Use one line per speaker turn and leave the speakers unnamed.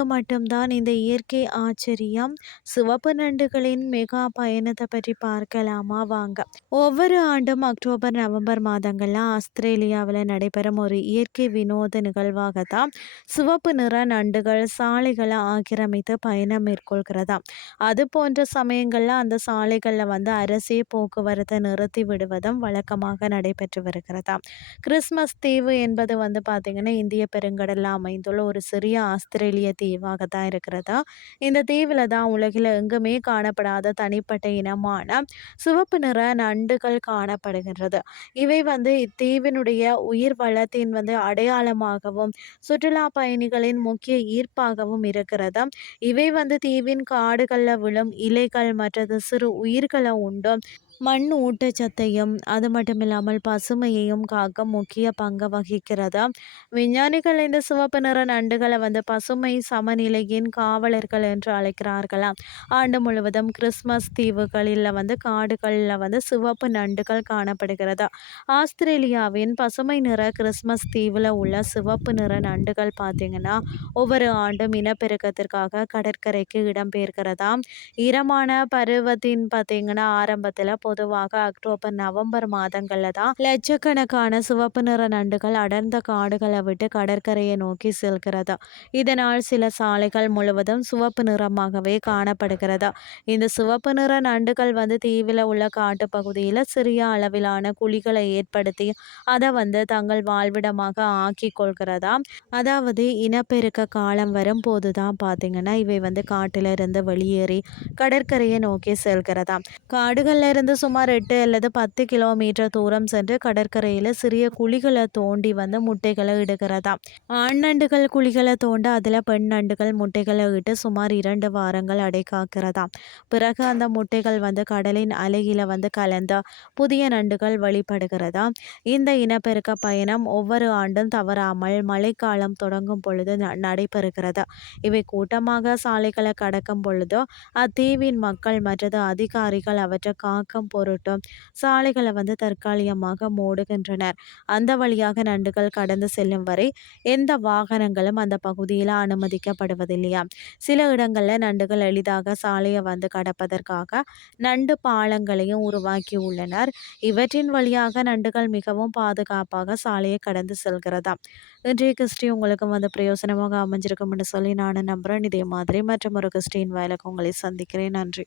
இங்கு மட்டும்தான் இந்த இயற்கை ஆச்சரியம். சிவப்பு நண்டுகளின் மெகா பயணத்தை பற்றி பார்க்கலாமா? வாங்க. ஒவ்வொரு ஆண்டும் அக்டோபர் நவம்பர் மாதங்கள்ல ஆஸ்திரேலியாவில் நடைபெறும் ஒரு இயற்கை வினோத நிகழ்வாக தான் சிவப்பு நிற நண்டுகள் சாலைகளை ஆக்கிரமித்து பயணம் மேற்கொள்கிறதா? அது போன்ற சமயங்களில் அந்த சாலைகளில் வந்து அரசே போக்குவரத்தை நிறுத்தி விடுவதும் வழக்கமாக நடைபெற்று வருகிறதா? கிறிஸ்மஸ் தீவு என்பது வந்து பார்த்திங்கன்னா இந்திய பெருங்கடலில் அமைந்துள்ள ஒரு சிறிய ஆஸ்திரேலிய தீவு. தீவாக தான் இருக்கிறதா? இந்த தீவில் தான் உலகில் எங்குமே காணப்படாத தனிப்பட்ட இனமான சிவப்பு நிற நண்டுகள் காணப்படுகின்றது. இவை வந்து இத்தீவினுடைய உயிர் வளத்தின் வந்து அடையாளமாகவும் சுற்றுலா பயணிகளின் முக்கிய ஈர்ப்பாகவும் இருக்கிறது? இவை வந்து தீவின் காடுகளில் விழும் இலைகள் மற்றது சிறு உயிர்களை உண்டும் மண் ஊட்டச்சத்தையும் அது மட்டும் இல்லாமல் பசுமையையும் காக்க முக்கிய பங்கு வகிக்கிறது? விஞ்ஞானிகள் இந்த சிவப்பு நிற நண்டுகளை வந்து பசுமை சமநிலையின் காவலர்கள் என்று அழைக்கிறார்களாம் ஆண்டு முழுவதும் கிறிஸ்மஸ் தீவுகளில் வந்து காடுகளில் வந்து சிவப்பு நண்டுகள் காணப்படுகிறது? ஆஸ்திரேலியாவின் பசுமை நிற கிறிஸ்மஸ் தீவில் உள்ள சிவப்பு நிற நண்டுகள் பார்த்தீங்கன்னா ஒவ்வொரு ஆண்டும் இனப்பெருக்கத்திற்காக கடற்கரைக்கு இடம்பெயர்கிறதாம் ஈரமான பருவத்தின் பார்த்தீங்கன்னா ஆரம்பத்தில் பொதுவாக அக்டோபர் நவம்பர் மாதங்களில் தான் லட்சக்கணக்கான சிவப்பு நிற நண்டுகள் அடர்ந்த காடுகளை விட்டு கடற்கரையை நோக்கி செல்கிறது. இதனால் சில சாலைகள் முழுவதும் சிவப்பு நிறமாகவே காணப்படுகிறது. இந்த சிவப்பு நிற நண்டுகள் வந்து தீவில் உள்ள காட்டு பகுதியில் சிறிய அளவிலான குழிகளை ஏற்படுத்தி அதை வந்து தங்கள் வாழ்விடமாக ஆக்கி கொள்கிறதா. அதாவது இனப்பெருக்க காலம் வரும் போது தான் பார்த்தீங்கன்னா இவை வந்து காட்டிலிருந்து வெளியேறி கடற்கரையை நோக்கி செல்கிறதா. காடுகள்ல இருந்து சுமார் எட்டு அல்லது பத்து கிலோமீட்டர் தூரம் சென்று கடற்கரையில் சிறிய குழிகளை தோண்டி வந்து முட்டைகளை இடுகிறதா ஆண் நண்டுகள் குழிகளை தோண்ட அதில் பெண் நண்டுகள் முட்டைகளை இட்டு சுமார் இரண்டு வாரங்கள் அடை காக்கிறதா பிறகு அந்த முட்டைகள் வந்து கடலின் அலையில் வந்து கலந்த புதிய நண்டுகள் வழிபடுகிறதா இந்த இனப்பெருக்க பயணம் ஒவ்வொரு ஆண்டும் தவறாமல் மழைக்காலம் தொடங்கும் பொழுது நடைபெறுகிறது. இவை கூட்டமாக சாலைகளை கடக்கும் பொழுதோ அத்தீவின் மக்கள் மற்றது அதிகாரிகள் அவற்றை காக்கும் பொருட்டும் சாலைகளை வந்து தற்காலிகமாக மூடுகின்றனர். அந்த வழியாக நண்டுகள் கடந்து செல்லும் வரை எந்த வாகனங்களும் அந்த பகுதியில் அனுமதிக்கப்படுவதில்லையா? சில இடங்களில் நண்டுகள் எளிதாக சாலையை வந்து கடப்பதற்காக நண்டு பாலங்களையும் உருவாக்கி உள்ளனர் இவற்றின் வழியாக நண்டுகள் மிகவும் பாதுகாப்பாக சாலையை கடந்து செல்கிறதா? இன்றைய கிறிஸ்டி உங்களுக்கும் வந்து பிரயோசனமாக அமைஞ்சிருக்கும்னு சொல்லி நான் நம்புகிறேன் இதே மாதிரி மற்றும் ஒரு கிறிஸ்டின் வயலுக்கு உங்களை சந்திக்கிறேன். நன்றி.